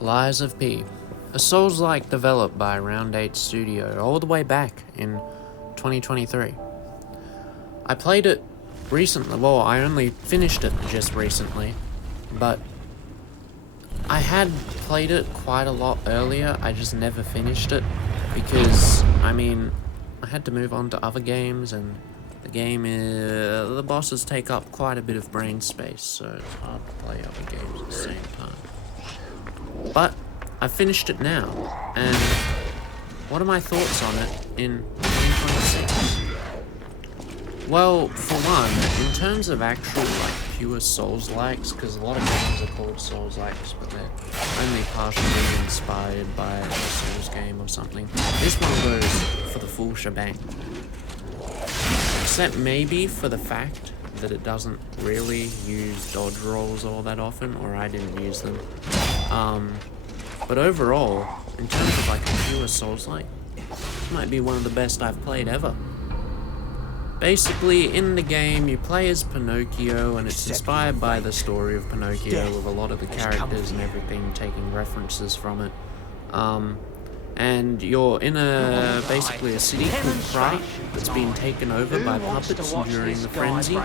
Lies of P, a Souls-like developed by Round 8 Studio all the way back in 2023. I played it recently, well, I only finished it just recently, but I had played it quite a lot earlier. I just never finished it because, I had to move on to other games, and the bosses take up quite a bit of brain space, so it's hard to play other games at the same time. But I finished it now, and what are my thoughts on it in 2026? Well, for one, in terms of actual, pure Souls-likes, because a lot of games are called Souls-likes, but they're only partially inspired by a Souls game or something. This one goes for the full shebang. Except maybe for the fact that it doesn't really use dodge rolls all that often, or I didn't use them. But overall, in terms of a pure Souls-like, it might be one of the best I've played ever. Basically, in the game, you play as Pinocchio, and it's inspired by the story of Pinocchio, with a lot of the characters and everything taking references from it. And you're in basically a city called Krat that's been taken over by puppets during the frenzy.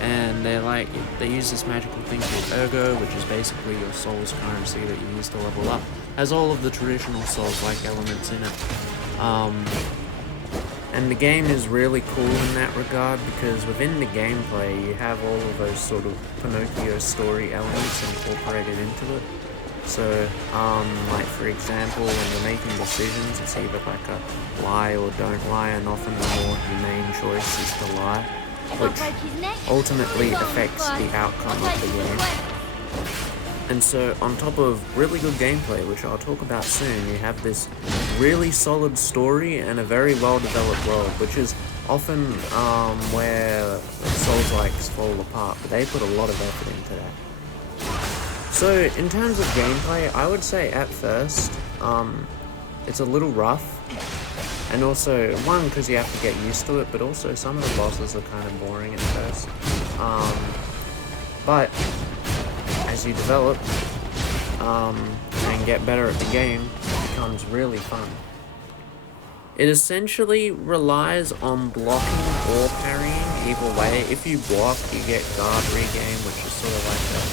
And they use this magical thing called Ergo, which is basically your soul's currency that you use to level up. Has all of the traditional Souls-like elements in it. And the game is really cool in that regard, because within the gameplay you have all of those sort of Pinocchio story elements incorporated into it. So, for example, when you're making decisions, it's either a lie or don't lie, and often the more humane choice is to lie, which ultimately affects the outcome of the game. And so, on top of really good gameplay, which I'll talk about soon, you have this really solid story and a very well-developed world, which is often where Souls-likes fall apart, but they put a lot of effort into that. So, in terms of gameplay, I would say at first, it's a little rough, and also, one, because you have to get used to it, but also some of the bosses are kind of boring at first. But as you develop and get better at the game, it becomes really fun. It essentially relies on blocking or parrying either way. If you block, you get guard regain, which is sort of like a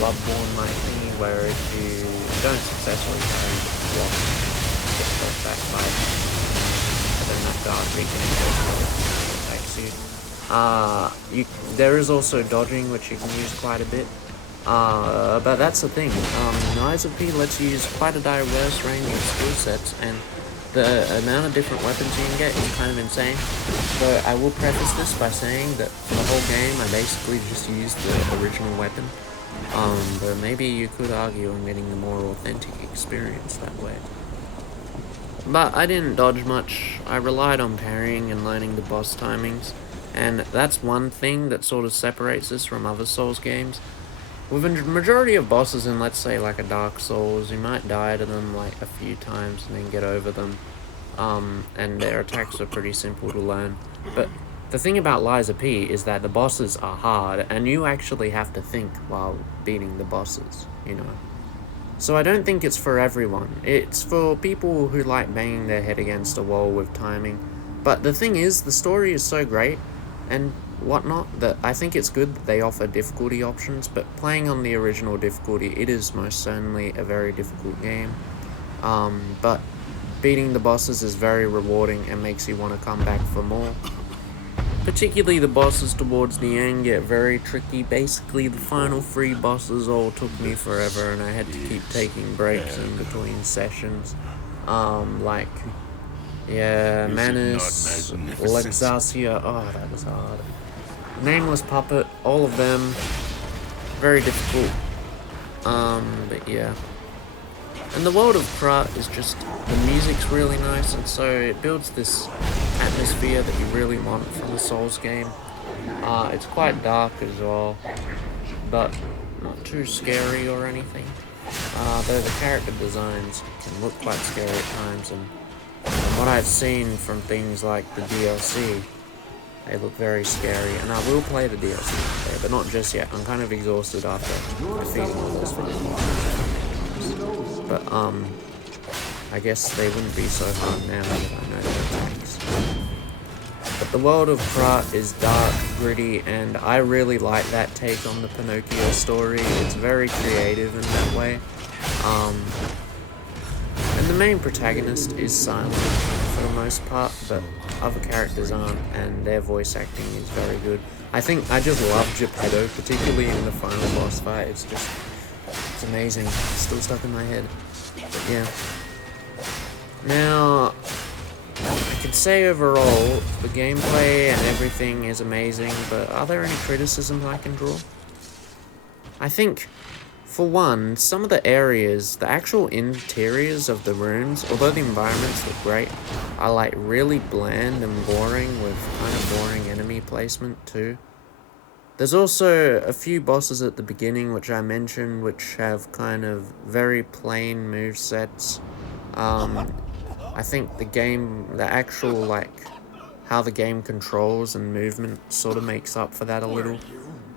Bloodborne-like thingy, where if you don't successfully parry, block, you get hurt back by it. And then that guard regain attacks you. There is also dodging, which you can use quite a bit. But that's the thing, Lies of P lets you use quite a diverse range of skill sets, and the amount of different weapons you can get is kind of insane. So I will preface this by saying that for the whole game I basically just used the original weapon, but maybe you could argue I'm getting the more authentic experience that way. But I didn't dodge much. I relied on parrying and learning the boss timings, and that's one thing that sort of separates this from other Souls games. With a majority of bosses in, let's say, a Dark Souls, you might die to them, a few times and then get over them. And their attacks are pretty simple to learn. But the thing about Lies of P is that the bosses are hard, and you actually have to think while beating the bosses, So I don't think it's for everyone. It's for people who like banging their head against a wall with timing. But the thing is, the story is so great, and whatnot, that I think it's good that they offer difficulty options, but playing on the original difficulty, it is most certainly a very difficult game. But beating the bosses is very rewarding and makes you want to come back for more. Particularly the bosses towards the end get very tricky. Basically, the final 3 bosses all took me forever, and I had to keep taking breaks in between sessions. Manus, Lexacia, that was hard. Nameless Puppet, all of them, very difficult. But yeah. And the world of Krat is just, the music's really nice, and so it builds this atmosphere that you really want from a Souls game. It's quite dark as well, but not too scary or anything. Though the character designs can look quite scary at times, and from what I've seen from things like the DLC, they look very scary, and I will play the DLC, but not just yet. I'm kind of exhausted after defeating all those videos. but I guess they wouldn't be so hard now that I know their attacks. But the world of Krat is dark, gritty, and I really like that take on the Pinocchio story. It's very creative in that way. And the main protagonist is silent for the most part, but other characters aren't, and their voice acting is very good. I just love Geppetto, particularly in the final boss fight. It's amazing. It's still stuck in my head. But yeah. Now, I can say overall, the gameplay and everything is amazing, but are there any criticisms I can draw? I think, for one, some of the areas, the actual interiors of the rooms, although the environments look great, are like really bland and boring with kind of boring enemy placement too. There's also a few bosses at the beginning which I mentioned which have kind of very plain movesets. I think the actual like how the game controls and movement sort of makes up for that a little.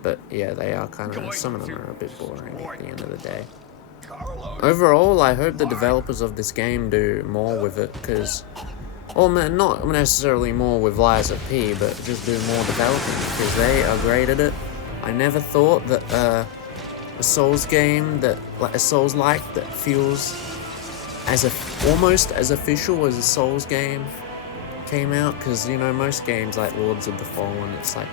But yeah, they are some of them are a bit boring at the end of the day. Overall, I hope the developers of this game do more with it, not necessarily more with Lies of P, but just do more developing, because they are great at it. I never thought that a Souls game, a Souls-like, that feels almost as official as a Souls game came out, because, you know, most games like Lords of the Fallen, it's like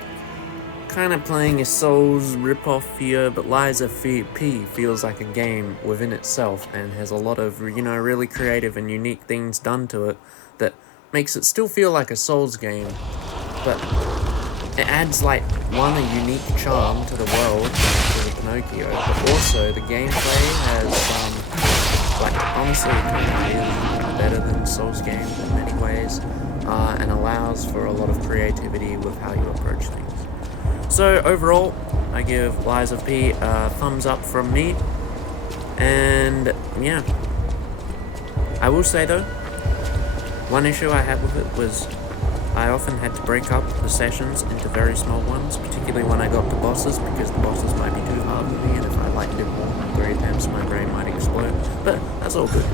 kind of playing a Souls ripoff here, but Lies of P feels like a game within itself and has a lot of, you know, really creative and unique things done to it that makes it still feel like a Souls game, but it adds like a unique charm to the world, to the Pinocchio, but also the gameplay has honestly it kind of is better than Souls games in many ways, and allows for a lot of creativity with how you approach things. So overall, I give Lies of P a thumbs up from me, and yeah. I will say though, one issue I had with it was I often had to break up the sessions into very small ones, particularly when I got to bosses, because the bosses might be too hard for me, and if I liked it more, grade them, so my brain might explode, but that's all good.